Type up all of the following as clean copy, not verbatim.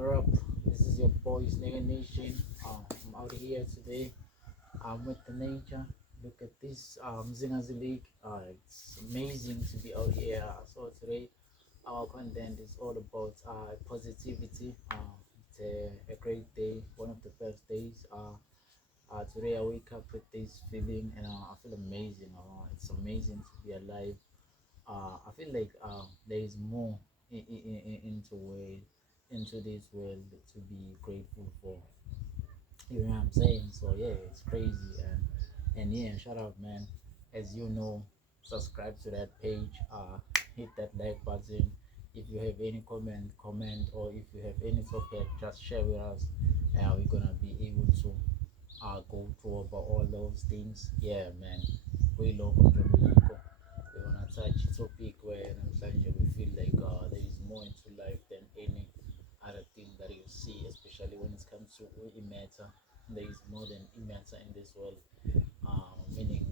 What up? This is your boys, Nigga Nation. I'm out here today. I'm with the nature. Look at this Zingazi League. It's amazing to be out here. So today, our content is all about positivity. It's a great day, one of the best days. Today I wake up with this feeling, and I feel amazing. It's amazing to be alive. I feel like there is more into into this world to be grateful for. You know what I'm saying? So yeah, it's crazy and yeah, shout out, man. As you know, subscribe to that page. Hit that like button. If you have any comment, or if you have any topic, just share with us. And we're gonna be able to go through about all those things. Yeah, man. We love Njengoba. We wanna touch a topic where we feel like there is more into life than any other thing that you see, especially when it comes to matter. There is more than matter in this world. Meaning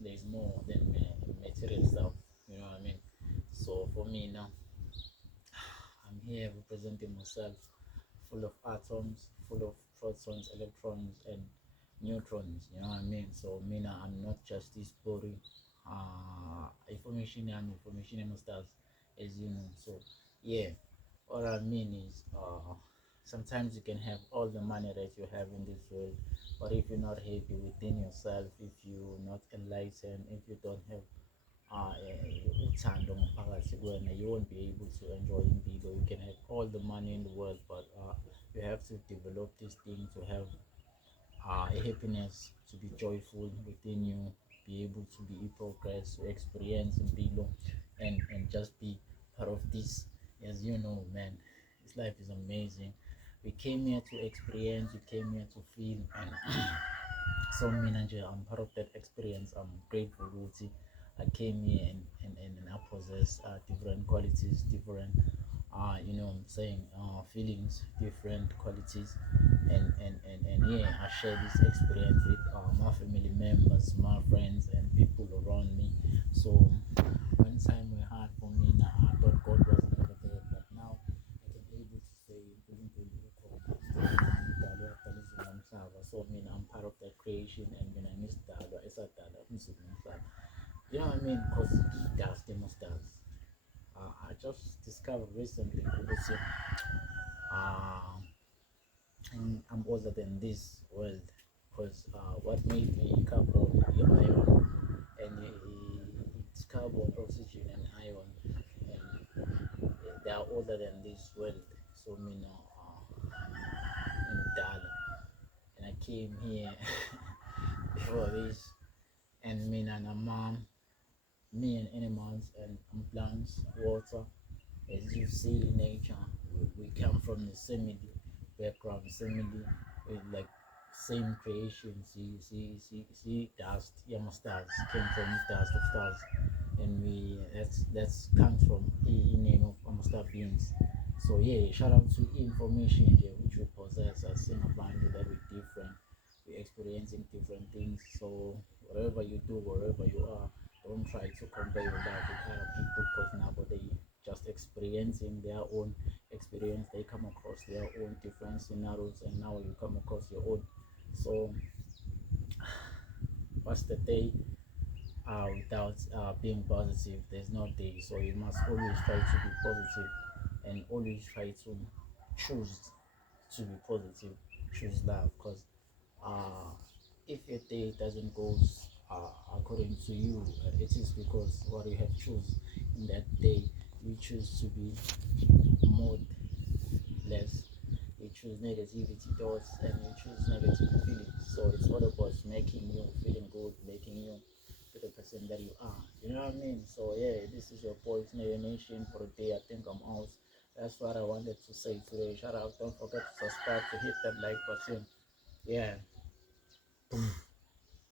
there is more than material stuff. You know what I mean? So for me now, I'm here representing myself, full of atoms, full of protons, electrons, and neutrons. You know what I mean? So me now, I'm not just this body. Information and information stars, as you know. So yeah, what I mean is, sometimes you can have all the money that you have in this world, but if you're not happy within yourself, if you're not enlightened, if you don't have uthando ngaphakathi kuwena, you won't be able to enjoy impilo. You can have all the money in the world, but you have to develop this thing to have a happiness, to be joyful within you, be able to be in progress, to experience impilo, and just be part of this. As you know, man, this life is amazing. We came here to experience, we came here to feel, and so mina nje, I'm part of that experience. I'm grateful ukuthi I came here and I possess different qualities, different you know what I'm saying, feelings, different qualities, and yeah, I share this experience with my family members, my friends, and people around me. So one time were hard for me. Now I thought God was never there, but now I can able to say so I mean I'm part of that creation, and when I miss that, you know what I mean? Because he does, they must does. I just discovered recently, obviously, uh, and I'm older than this world, because what made me carbon, the iron, and it's carbon, oxygen, and iron, and they are older than this world. So me now, in Dala, and I came here before this, and me and a mom, me and animals and plants, water. As you see in nature, we come from the similar background, similar with like same creation. See, dust, yama stars came from dust of stars, and we that's comes from the name of star beings. So yeah, shout out to information there which we possess as single banded that we're different, we're experiencing different things. So whatever you do, wherever you are, don't try to compare your life with other people, because now they just experiencing their own experience. They come across their own different scenarios, and now you come across your own. So what's the day without being positive? There's no day. So you must always try to be positive, and always try to choose to be positive, choose love, because if your day doesn't go according to you, it is because what you have choose in that day. You choose to be more less, you choose negativity thoughts, and you choose negative feelings. So it's all about making you feeling good, making you be the person that you are. You know what I mean? So yeah, this is your boys Nation for the day. I think I'm out. That's what I wanted to say today. Shout out, don't forget to subscribe, to hit that like button. Yeah.